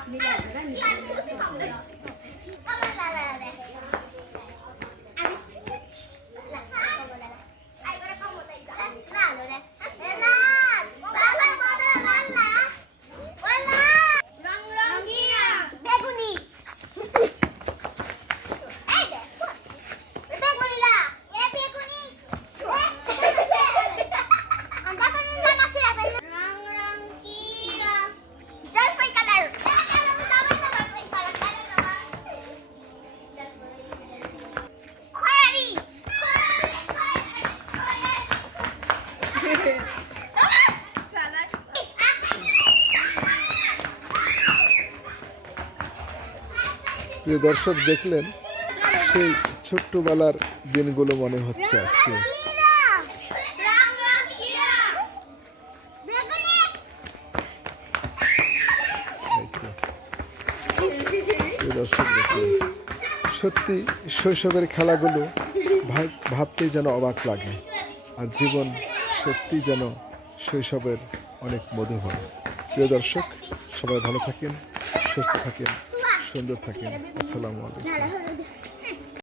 哎，你你把休息好，了。প্রিয় দর্শক, দেখলেন সেই ছোট্টবেলার দিনগুলো মনে হচ্ছে আজকে। সত্যি শৈশবের খেলাগুলো ভাব- ভাবতেই যেন অবাক লাগে, আর জীবন সত্যি যেন শৈশবের অনেক মধুর প্রিয় দর্শক, সবাই ভালো থাকেন, সুস্থ থাকেন, সুন্দর থাকেন। আসসালামু আলাইকুম।